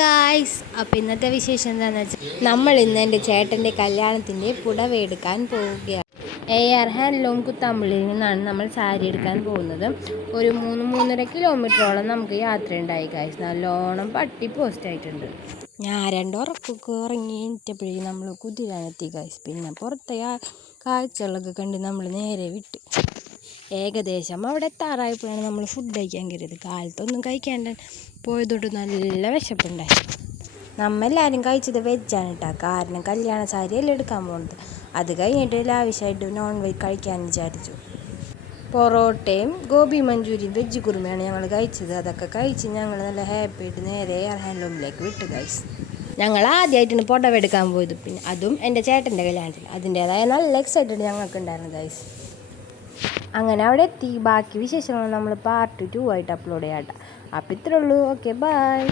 Guys അപ്പോൾ ഇന്നത്തെ വിശേഷം എന്താണെന്ന് വെച്ചാൽ നമ്മൾ ഇന്ന് എന്റെ ചേട്ടന്റെ കല്യാണത്തിന്റെ പുടവ എടുക്കാൻ പോവുകയാണ്. എ ആർ ഹാൻഡ്ലൂം കുത്താമ്പള്ളിയിൽ നിന്നാണ് നമ്മൾ സാരി എടുക്കാൻ പോകുന്നത്. ഒരു മൂന്ന് മൂന്നര കിലോമീറ്ററോളം നമുക്ക് യാത്രയുണ്ടായി ഗായ്സ് നല്ലോണം പട്ടി പോസ്റ്റ് ആയിട്ടുണ്ട്. ഞാൻ രണ്ടുറക്കൊക്കെ ഉറങ്ങി എണീറ്റപ്പോഴേക്കും നമ്മൾ കുതിരാനെത്തി ഗായ്സ് പിന്നെ പുറത്തെ കാഴ്ചകളൊക്കെ കണ്ട് നമ്മൾ നേരെ വിട്ട്. ഏകദേശം അവിടെ എത്താറായപ്പോഴാണ് നമ്മൾ ഫുഡ് കഴിക്കാൻ കയറിയത്. കാലത്തൊന്നും കഴിക്കാണ്ട് പോയതോട്ട് നല്ല വിശപ്പുണ്ടായി നമ്മെല്ലാവരും കഴിച്ചത് വെജാണ് കേട്ടോ കാരണം കല്യാണ സാരിയല്ലേ എടുക്കാൻ പോകുന്നത് അത് കഴിഞ്ഞിട്ട് ലാവശ്യമായിട്ട് നോൺ വെജ് കഴിക്കാൻ വിചാരിച്ചു. പൊറോട്ടയും ഗോബി മഞ്ചൂരിയും വെജ് കുറുമയാണ് ഞങ്ങൾ കഴിച്ചത്. അതൊക്കെ കഴിച്ച് ഞങ്ങൾ നല്ല ഹാപ്പി ആയിട്ട് നേരെ ഹാൻഡ്ലൂമിലേക്ക് വിട്ട് കഴിച്ചു ഞങ്ങൾ ആദ്യമായിട്ടാണ് പുടവെടുക്കാൻ പോയത്. പിന്നെ അതും എന്റെ ചേട്ടന്റെ കല്യാണത്തിൽ അതിന്റേതായ നല്ല എക്സൈറ്റഡ് ഞങ്ങൾക്ക് ഉണ്ടായിരുന്നു ഗൈസ് അങ്ങനെ അവിടെ എത്തി. ബാക്കി വിശേഷങ്ങൾ നമ്മൾ പാർട്ട് ടു ആയിട്ട് അപ്ലോഡ് ചെയ്യാം കേട്ടോ അപ്പോൾ ഉള്ളൂ. Okay bye